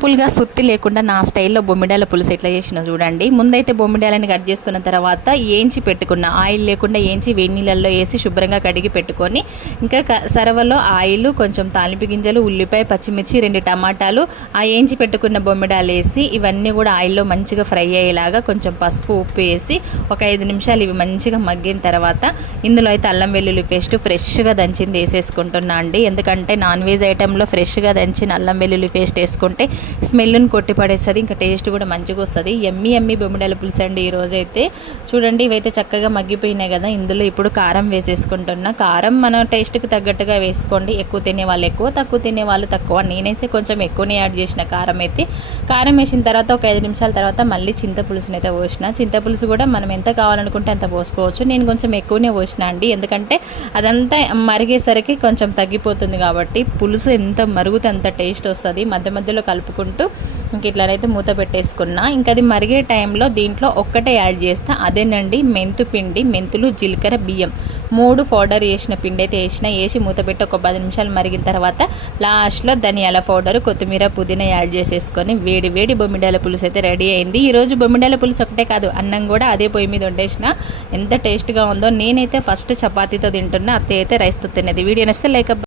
సింపుల్గా సుత్తి లేకుండా నా స్టైల్లో బొమ్మిడాల పులుసు ఎట్లా చేసిన చూడండి. ముందైతే బొమ్మిడాలని కట్ చేసుకున్న తర్వాత ఏంచి పెట్టుకున్న ఆయిల్ లేకుండా ఏంచి వేడి నీళ్ళల్లో వేసి శుభ్రంగా కడిగి పెట్టుకొని ఇంకా క- సరవలో ఆయిల్ కొంచెం తాలింపు గింజలు ఉల్లిపాయ పచ్చిమిర్చి రెండు టమాటాలు ఆ ఏంచి పెట్టుకున్న బొమ్మిడాలు వేసి ఇవన్నీ కూడా ఆయిల్లో మంచిగా ఫ్రై అయ్యేలాగా కొంచెం పసుపు ఉప్పు వేసి ఒక ఐదు నిమిషాలు ఇవి మంచిగా మగ్గిన తర్వాత ఇందులో అయితే అల్లం వెల్లుల్లి పేస్ట్ ఫ్రెష్గా దంచింది వేసేసుకుంటున్నా అండి. ఎందుకంటే నాన్ వెజ్ ఐటెంలో ఫ్రెష్గా దంచిన అల్లం వెల్లుల్లి పేస్ట్ వేసుకుంటే స్మెల్ని కొట్టి పడేస్తుంది ఇంకా టేస్ట్ కూడా మంచిగా వస్తుంది. ఎమ్మి ఎమ్మి బొమ్మిడాల పులుసు అండి ఈ చూడండి ఇవైతే చక్కగా మగ్గిపోయినాయి కదా. ఇందులో ఇప్పుడు కారం వేసేసుకుంటున్నా. కారం మన టేస్ట్కి తగ్గట్టుగా వేసుకోండి. ఎక్కువ తినే వాళ్ళు ఎక్కువ తక్కువ తినే వాళ్ళు తక్కువ. నేనైతే కొంచెం ఎక్కువనే యాడ్ చేసిన కారం అయితే కారం వేసిన తర్వాత ఒక ఐదు నిమిషాల తర్వాత మళ్ళీ చింతపులుసుని అయితే పోసిన. చింతపులుసు కూడా మనం ఎంత కావాలనుకుంటే అంత పోసుకోవచ్చు. నేను కొంచెం ఎక్కువనే పోసిన అండి. ఎందుకంటే అదంతా మరిగేసరికి కొంచెం తగ్గిపోతుంది కాబట్టి పులుసు ఎంత మరుగుతే అంత టేస్ట్ వస్తుంది. మధ్య మధ్యలో కలుపుకుంటూ ఇంక ఇట్లానైతే మూత పెట్టేసుకున్నా. ఇంకా అది మరిగే టైంలో దీంట్లో ఒక్కటే యాడ్ చేస్తా. అదేనండి మెంతు పిండి మెంతులు జీలకర్ర బియ్యం. మూడు పౌడర్ వేసిన పిండి అయితే వేసిన వేసి మూత పెట్టి ఒక పది నిమిషాలు మరిగిన తర్వాత లాస్ట్లో ధనియాల పౌడర్ కొత్తిమీర పుదీనా యాడ్ చేసేసుకొని వేడి వేడి బొమ్మిడాల పులుసు అయితే రెడీ అయింది. ఈరోజు బొమ్మిడాల పులుసు ఒకటే కాదు అన్నం కూడా అదే పొయ్యి మీద వండేసిన. ఎంత టేస్ట్గా ఉందో నేనైతే ఫస్ట్ చపాతీతో తింటున్నా అత్తయ్య అయితే రైస్తో తినేది వీడియో నచ్చితే లైక్